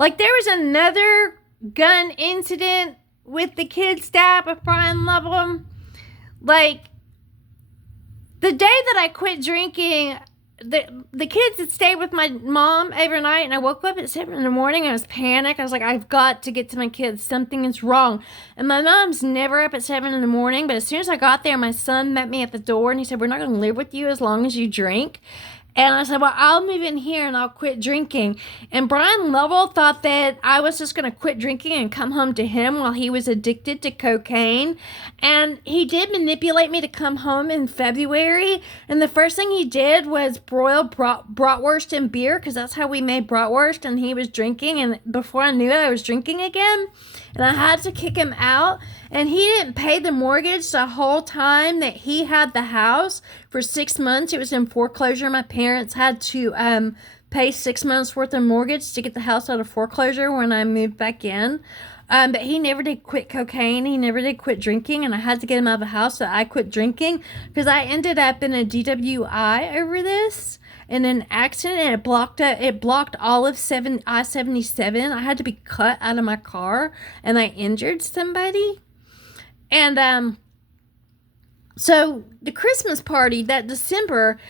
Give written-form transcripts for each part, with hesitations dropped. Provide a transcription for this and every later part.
Like, there was another gun incident with the kids' dad with Brian Lovill. Like, the day that I quit drinking, the kids had stayed with my mom overnight, and I woke up at 7 in the morning. I was panicked. I was like, I've got to get to my kids. Something is wrong. And my mom's never up at 7 in the morning, but as soon as I got there, my son met me at the door, and he said, we're not going to live with you as long as you drink. And I said, well, I'll move in here and I'll quit drinking. And Brian Lovill thought that I was just going to quit drinking and come home to him while he was addicted to cocaine. And he did manipulate me to come home in February. And the first thing he did was broil bratwurst and beer, because that's how we made bratwurst. And he was drinking. And before I knew it, I was drinking again. And I had to kick him out. And he didn't pay the mortgage the whole time that he had the house. For 6 months, it was in foreclosure. My parents had to pay 6 months worth of mortgage to get the house out of foreclosure when I moved back in. But he never did quit cocaine. He never did quit drinking. And I had to get him out of the house so I quit drinking, because I ended up in a DWI over this. In an accident, and it blocked all of I-77. I had to be cut out of my car, and I injured somebody. And so the Christmas party that December,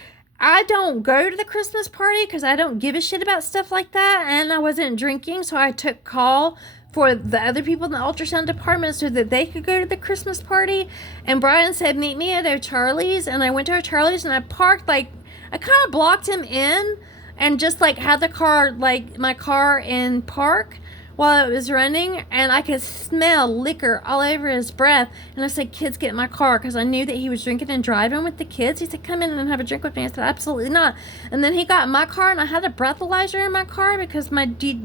I don't go to the Christmas party because I don't give a shit about stuff like that, and I wasn't drinking, so I took call for the other people in the ultrasound department so that they could go to the Christmas party. And Brian said, meet me at O'Charlie's, and I went to O'Charlie's, and I parked, like, I kind of blocked him in and just, like, had the car, like, my car in park while it was running, and I could smell liquor all over his breath. And I said, kids, get in my car, because I knew that he was drinking and driving with the kids. He said, come in and have a drink with me. I said, absolutely not. And then he got in my car, and I had a breathalyzer in my car because my BAC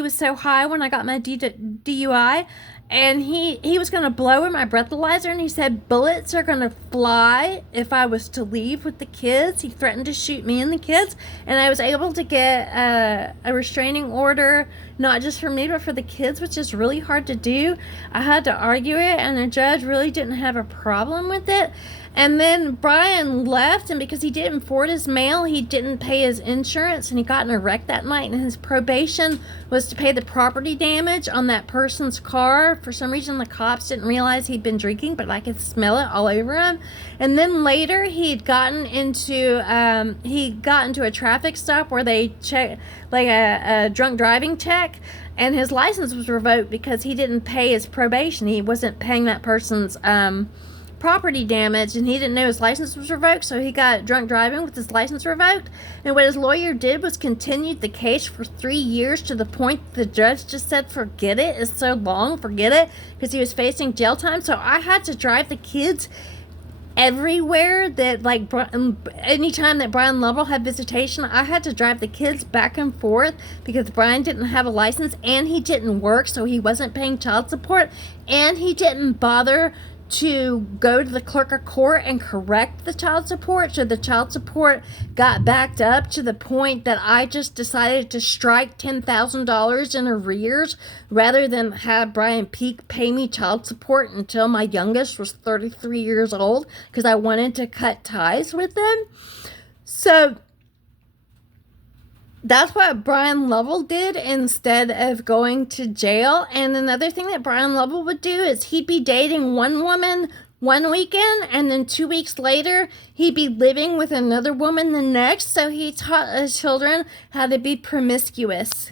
was so high when I got my DUI. And he was going to blow in my breathalyzer, and he said bullets are going to fly if I was to leave with the kids. He threatened to shoot me and the kids, and I was able to get a restraining order, not just for me, but for the kids, which is really hard to do. I had to argue it, and the judge really didn't have a problem with it. And then Brian left, and because he didn't forward his mail, he didn't pay his insurance, and he got in a wreck that night, and his probation was to pay the property damage on that person's car. For some reason, the cops didn't realize he'd been drinking, but I could smell it all over him. And then later, he got into a traffic stop where they check, like a drunk driving check, and his license was revoked because he didn't pay his probation. He wasn't paying that person's property damage, and he didn't know his license was revoked, so he got drunk driving with his license revoked. And what his lawyer did was continued the case for 3 years, to the point the judge just said, forget it, it's so long, forget it, because he was facing jail time. So I had to drive the kids everywhere that, like, anytime that Brian Lovill had visitation, I had to drive the kids back and forth because Brian didn't have a license, and he didn't work, so he wasn't paying child support, and he didn't bother to go to the clerk of court and correct the child support. So the child support got backed up to the point that I just decided to strike $10,000 in arrears rather than have Brian Peak pay me child support until my youngest was 33 years old, because I wanted to cut ties with them. So that's what Brian Lovill did instead of going to jail. And another thing that Brian Lovill would do is he'd be dating one woman one weekend, and then 2 weeks later, he'd be living with another woman the next. So he taught his children how to be promiscuous.